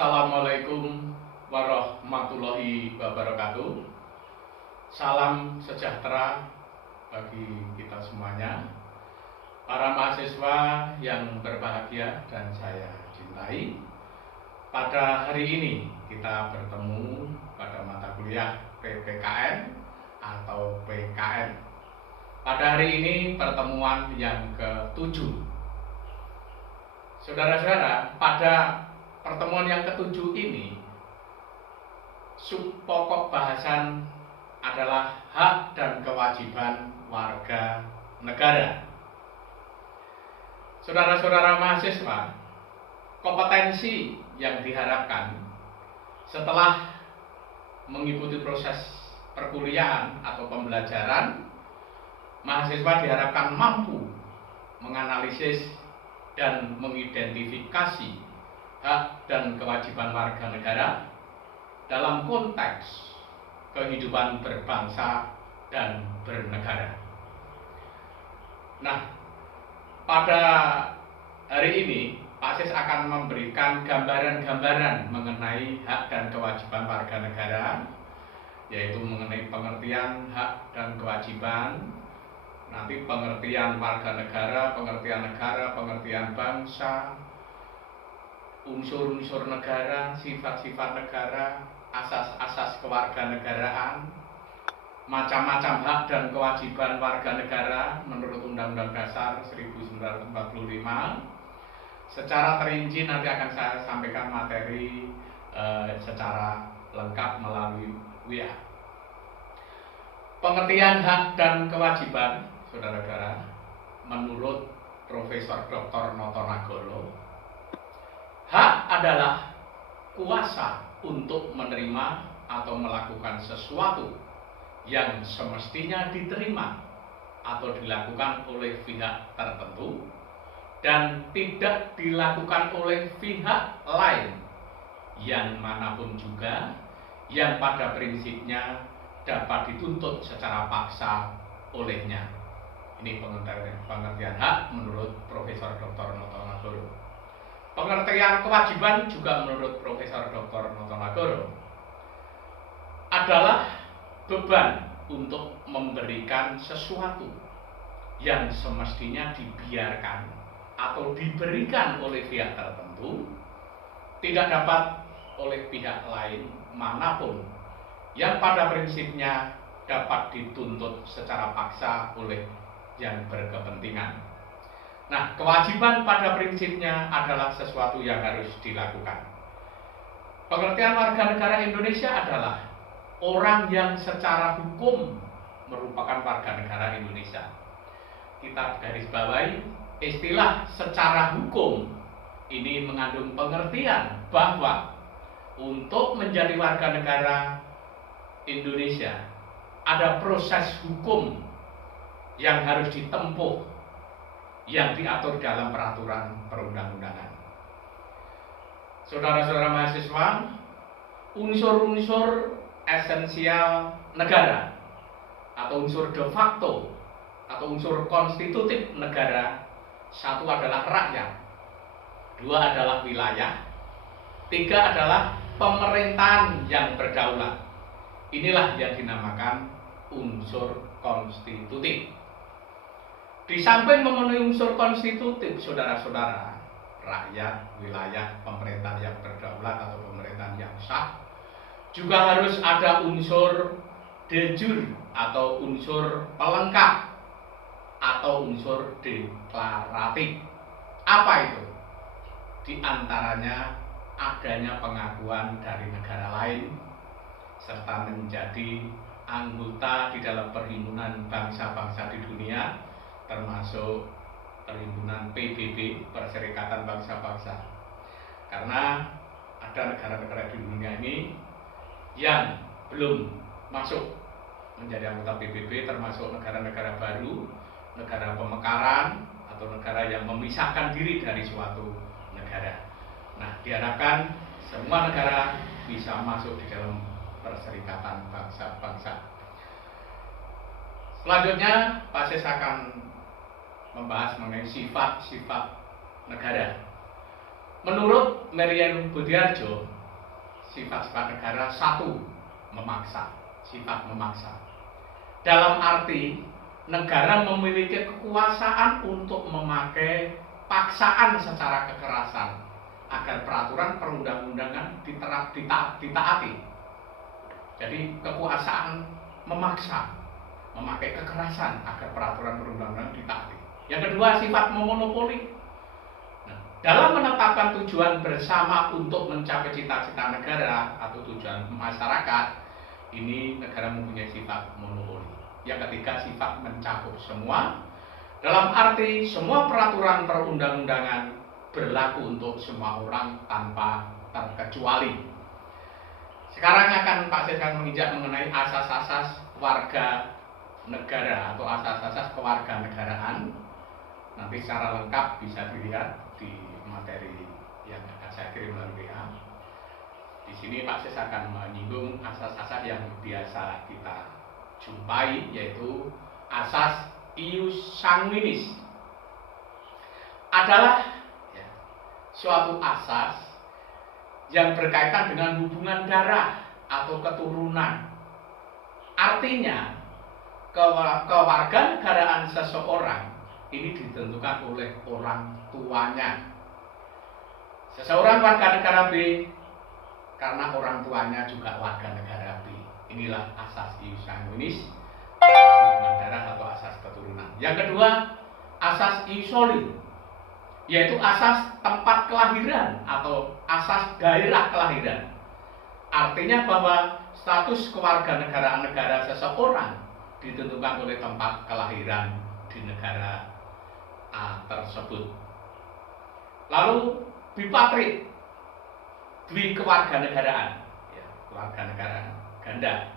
Assalamualaikum warahmatullahi wabarakatuh. Salam sejahtera bagi kita semuanya, para mahasiswa yang berbahagia dan saya cintai. Pada hari ini kita bertemu pada mata kuliah PPKN atau PKN. Pada hari ini pertemuan yang ke-7. Saudara-saudara, pada pertemuan yang ke-7 ini, subpokok bahasan adalah hak dan kewajiban warga negara. Saudara-saudara mahasiswa, kompetensi yang diharapkan setelah mengikuti proses perkuliahan atau pembelajaran, mahasiswa diharapkan mampu menganalisis dan mengidentifikasi hak dan kewajiban warga negara dalam konteks kehidupan berbangsa dan bernegara. Nah, pada hari ini Pak Sis akan memberikan gambaran-gambaran mengenai hak dan kewajiban warga negara, yaitu mengenai pengertian hak dan kewajiban, nanti pengertian warga negara, pengertian bangsa, unsur-unsur negara, sifat-sifat negara, asas-asas kewarganegaraan, macam-macam hak dan kewajiban warga negara menurut Undang-Undang Dasar 1945. Secara terinci nanti akan saya sampaikan materi secara lengkap melalui WA. Pengertian hak dan kewajiban, saudara-saudara, menurut Profesor Dr. Noto Nagoro, hak adalah kuasa untuk menerima atau melakukan sesuatu yang semestinya diterima atau dilakukan oleh pihak tertentu dan tidak dilakukan oleh pihak lain yang manapun juga, yang pada prinsipnya dapat dituntut secara paksa olehnya. Ini pengertian hak menurut Profesor Dr. Noto Nagoro. Pengertian kewajiban juga menurut Profesor Dr. Noto Nagoro adalah beban untuk memberikan sesuatu yang semestinya dibiarkan atau diberikan oleh pihak tertentu, tidak dapat oleh pihak lain manapun, yang pada prinsipnya dapat dituntut secara paksa oleh yang berkepentingan. Nah, kewajiban pada prinsipnya adalah sesuatu yang harus dilakukan. Pengertian warga negara Indonesia adalah orang yang secara hukum merupakan warga negara Indonesia. Kita garis bawahi, istilah secara hukum ini mengandung pengertian bahwa untuk menjadi warga negara Indonesia ada proses hukum yang harus ditempuh, yang diatur dalam peraturan perundang-undangan. Saudara-saudara mahasiswa, unsur-unsur esensial negara atau unsur de facto atau unsur konstitutif negara, satu adalah rakyat, dua adalah wilayah, tiga adalah pemerintahan yang berdaulat. Inilah yang dinamakan unsur konstitutif. Di samping memenuhi unsur konstitutif, saudara-saudara, rakyat, wilayah, pemerintahan yang berdaulat atau pemerintahan yang sah, juga harus ada unsur de jure atau unsur pelengkap atau unsur deklaratif. Apa itu? Di antaranya adanya pengakuan dari negara lain serta menjadi anggota di dalam perhimpunan bangsa-bangsa di dunia, termasuk perhimpunan PBB, Perserikatan Bangsa-Bangsa. Karena ada negara-negara di dunia ini yang belum masuk menjadi anggota PBB, termasuk negara-negara baru, negara pemekaran, atau negara yang memisahkan diri dari suatu negara. Nah, diharapkan semua negara bisa masuk di dalam Perserikatan Bangsa-Bangsa. Selanjutnya, Pak Sis akan membahas mengenai sifat-sifat negara. Menurut Merian Budiarjo, sifat-sifat negara satu, memaksa, sifat memaksa. Dalam arti negara memiliki kekuasaan untuk memakai paksaan secara kekerasan agar peraturan perundang-undangan ditaati. Jadi kekuasaan memaksa, memakai kekerasan agar peraturan perundang-undangan ditaati. Yang kedua, sifat memonopoli. Dalam menetapkan tujuan bersama untuk mencapai cita-cita negara atau tujuan masyarakat, ini negara mempunyai sifat monopoli. Yang ketiga, sifat mencakup semua. Dalam arti semua peraturan perundang-undangan berlaku untuk semua orang tanpa terkecuali. Sekarang Pak Sis akan menginjak mengenai asas-asas warga negara atau asas-asas kewarganegaraan. Nanti secara lengkap bisa dilihat di materi yang akan saya kirim melalui WA. Di sini Pak Sis akan menyinggung asas-asas yang biasa kita jumpai, yaitu asas ius sanguinis. Adalah suatu asas yang berkaitan dengan hubungan darah atau keturunan. Artinya kewarganegaraan seseorang ini ditentukan oleh orang tuanya. Seseorang warga negara B karena orang tuanya juga warga negara B. Inilah asas ius sanguinis, hubungan darah atau asas keturunan. Yang kedua, asas ius soli, yaitu asas tempat kelahiran atau asas daerah kelahiran. Artinya bahwa status kewarganegaraan negara seseorang ditentukan oleh tempat kelahiran di negara A tersebut. Lalu bipatrit, dwi kewarganegaraan, kewarganegaraan ganda.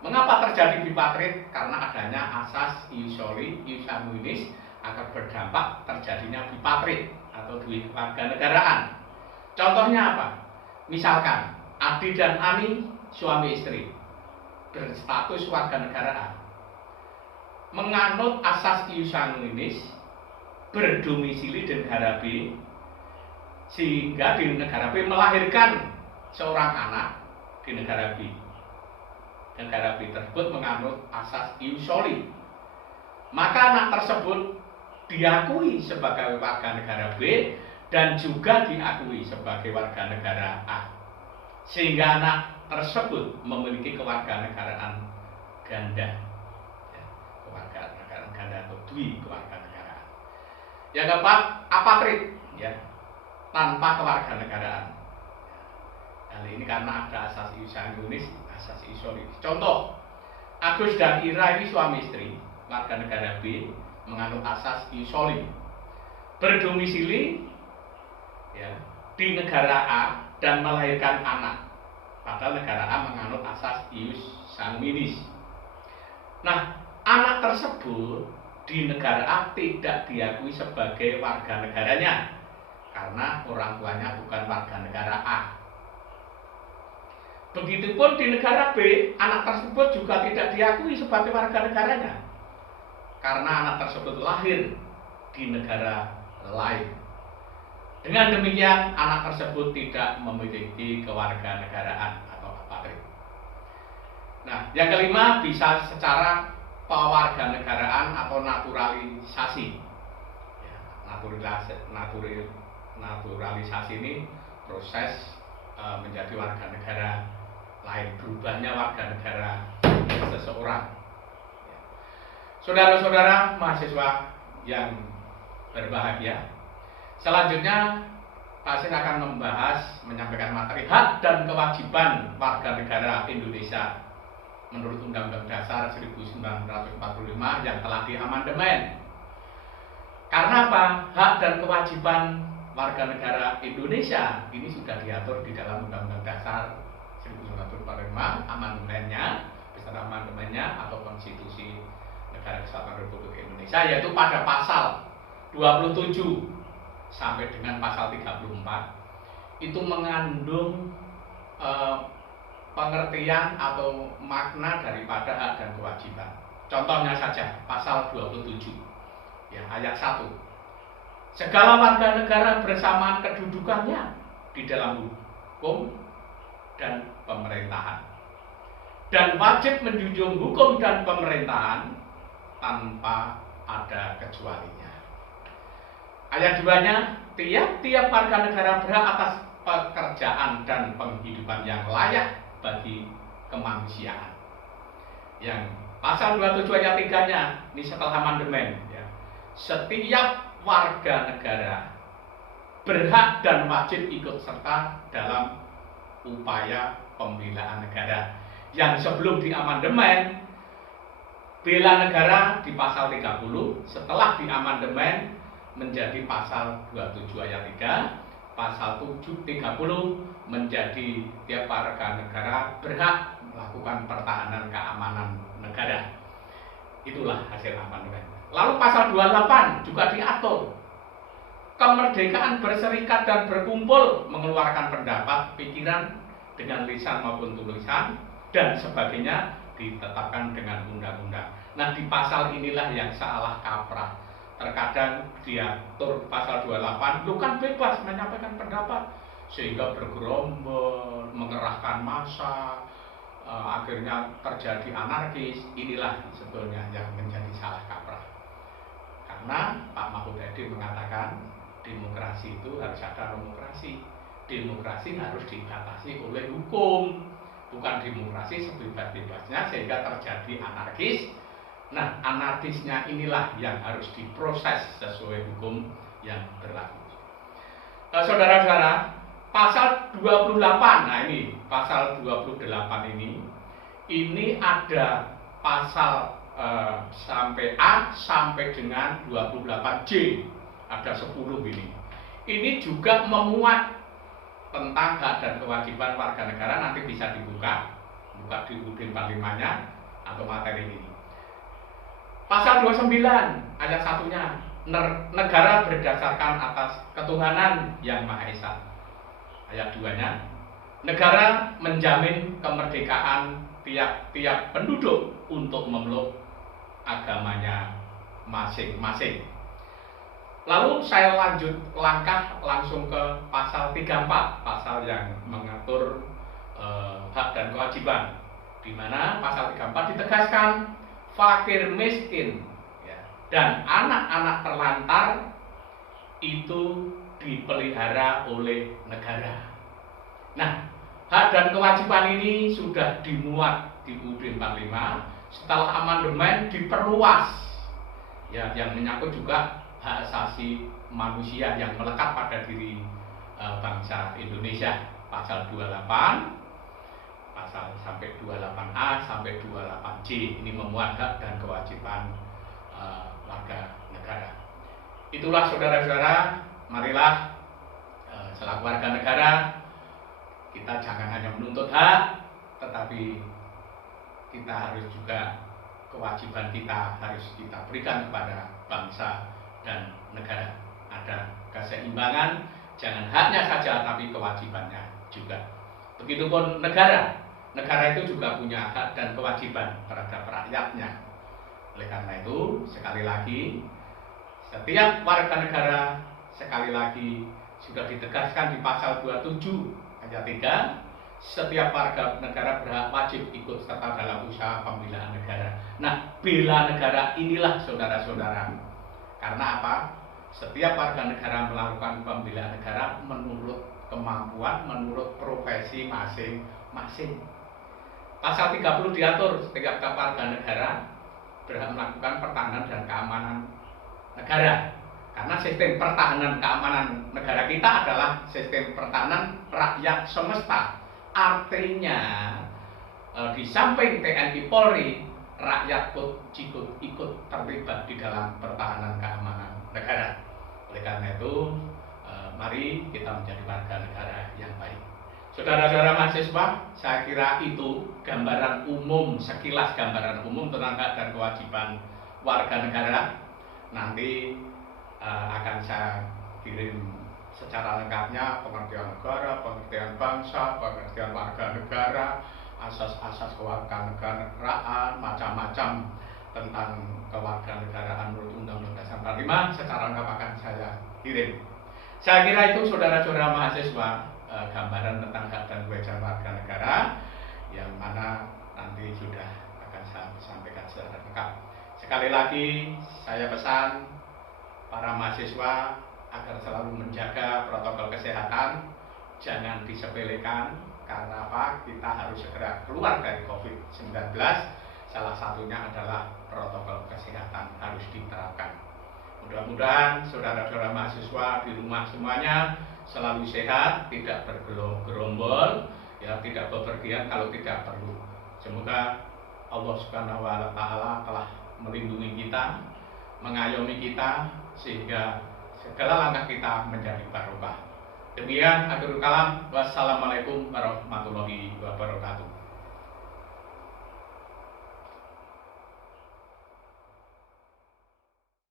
Mengapa terjadi bipatrit? Karena adanya asas ius soli, ius sanguinis akan berdampak terjadinya bipatrit atau dwi kewarganegaraan. Contohnya apa? Misalkan Adi dan Ani suami istri berstatus warganegaraan, menganut asas ius sanguinis, berdomisili di negara B, sehingga di negara B melahirkan seorang anak di negara B. Negara B tersebut menganut asas ius soli. Maka anak tersebut diakui sebagai warga negara B dan juga diakui sebagai warga negara A. Sehingga anak tersebut memiliki kewarganegaraan ganda. Kewarganegaraan ganda atau dwi kewarganegaraan. Yang keempat, apatrid, tanpa kewarganegaraan. Hal ini karena ada asas ius sanguinis, asas ius soli. Contoh, Agus dan Ira ini suami istri, warga negara B, menganut asas ius soli, berdomisili di negara A dan melahirkan anak. Padahal negara A menganut asas ius sanguinis. Nah, anak tersebut di negara A tidak diakui sebagai warga negaranya karena orang tuanya bukan warga negara A. Begitupun di negara B, anak tersebut juga tidak diakui sebagai warga negaranya karena anak tersebut lahir di negara lain. Dengan demikian, anak tersebut tidak memiliki kewarganegaraan atau apatrid. Nah, yang kelima, bisa secara kewarganegaraan atau naturalisasi. Naturalisasi ini proses menjadi warga negara lain, berubahnya warga negara seseorang. Saudara-saudara mahasiswa yang berbahagia, selanjutnya Pak Sis akan menyampaikan materi hak dan kewajiban warga negara Indonesia menurut Undang-Undang Dasar 1945 yang telah diamandemen. Karena apa? Hak dan kewajiban warga negara Indonesia ini sudah diatur di dalam Undang-Undang Dasar 1945, amandemennya, beserta amandemennya atau Konstitusi Negara Kesatuan Republik Indonesia, yaitu pada pasal 27 sampai dengan pasal 34 itu mengandung pengertian atau makna daripada hak dan kewajiban. Contohnya saja pasal 27 ayat 1. segala warga negara bersamaan kedudukannya di dalam hukum dan pemerintahan, dan wajib menjunjung hukum dan pemerintahan tanpa ada kecualinya. Ayat 2-nya, tiap-tiap warga negara berhak atas pekerjaan dan penghidupan yang layak bagi kemanusiaan. Yang pasal 27 ayat 3-nya, ini setelah amandemen, ya. Setiap warga negara berhak dan wajib ikut serta dalam upaya pembelaan negara. Yang sebelum di amandemen, bela negara di pasal 30, setelah di amandemen menjadi pasal 27 ayat 3, pasal 30 menjadi tiap warga negara berhak melakukan pertahanan keamanan negara. Itulah hasil amandemen. Lalu pasal 28 juga diatur kemerdekaan berserikat dan berkumpul, mengeluarkan pendapat, pikiran dengan lisan maupun tulisan dan sebagainya ditetapkan dengan undang-undang. Nah, di pasal inilah yang salah kaprah. Terkadang diatur pasal 28, lu kan bebas menyampaikan pendapat, sehingga bergerombol, mengerahkan massa, akhirnya terjadi anarkis. Inilah sebetulnya yang menjadi salah kaprah. Karena Pak Mahfud Edi mengatakan demokrasi itu harus ada demokrasi. Demokrasi harus dibatasi oleh hukum, bukan demokrasi sebebas-bebasnya sehingga terjadi anarkis. Nah, anarkisnya inilah yang harus diproses sesuai hukum yang berlaku. Saudara-saudara, pasal 28, nah ini pasal 28 ini ada pasal sampai A sampai dengan 28J, ada 10 ini. Ini juga memuat tentang hak dan kewajiban warga negara, nanti bisa buka di UUD 45-nya atau materi ini. Pasal 29 ayat 1-nya, negara berdasarkan atas ketuhanan yang Maha Esa. Ayat 2-nya, negara menjamin kemerdekaan tiap-tiap penduduk untuk memeluk agamanya masing-masing. Lalu saya lanjut langkah langsung ke pasal 34, pasal yang mengatur hak dan kewajiban, di mana pasal 34 ditegaskan fakir miskin, ya, dan anak-anak terlantar itu dipelihara oleh negara. Nah, hak dan kewajiban ini sudah dimuat di UUD 45. Setelah amandemen diperluas, ya, yang menyangkut juga hak asasi manusia yang melekat pada diri bangsa Indonesia. Pasal 28, pasal sampai 28A sampai 28J ini memuat hak dan kewajiban warga negara. Itulah saudara-saudara, marilah selaku warga negara kita jangan hanya menuntut hak, tetapi kita harus juga kewajiban kita harus kita berikan kepada bangsa dan negara. Ada keseimbangan, jangan haknya saja tapi kewajibannya juga. Begitupun negara itu juga punya hak dan kewajiban terhadap rakyatnya. Oleh karena itu, sekali lagi, setiap warga negara sekali lagi sudah ditegaskan di pasal 27 ayat 3, setiap warga negara berhak wajib ikut serta dalam usaha pembelaan negara. Nah, bela negara inilah saudara-saudara. Karena apa? Setiap warga negara melakukan pembelaan negara menurut kemampuan, menurut profesi masing-masing. Pasal 30 diatur setiap warga negara berhak melakukan pertahanan dan keamanan negara. Karena sistem pertahanan keamanan negara kita adalah sistem pertahanan rakyat semesta. Artinya di samping TNI Polri, rakyat ikut terlibat di dalam pertahanan keamanan negara. Oleh karena itu, mari kita menjadi warga negara yang baik. Saudara-saudara mahasiswa, saya kira itu gambaran umum, sekilas gambaran umum tentang hak dan kewajiban warga negara. Nanti akan saya kirim secara lengkapnya pengertian negara, pengertian bangsa, pengertian warga negara, asas-asas kewarganegaraan, macam-macam tentang kewarganegaraan menurut Undang-Undang Dasar 45 secara lengkap akan saya kirim. Saya kira itu saudara-saudara mahasiswa gambaran tentang hak dan kewajiban warga negara yang mana nanti sudah akan saya sampaikan secara lengkap. Sekali lagi saya pesan para mahasiswa agar selalu menjaga protokol kesehatan, jangan disepelekan karena apa? Kita harus segera keluar dari COVID-19. Salah satunya adalah protokol kesehatan harus diterapkan. Mudah-mudahan saudara-saudara mahasiswa di rumah semuanya selalu sehat, tidak bergerombol, ya tidak bepergian kalau tidak perlu. Semoga Allah Subhanahu wa Ta'ala telah melindungi kita, mengayomi kita sehingga segala langkah kita menjadi barokah. Demikian akhirul kalam. Wassalamualaikum warahmatullahi wabarakatuh.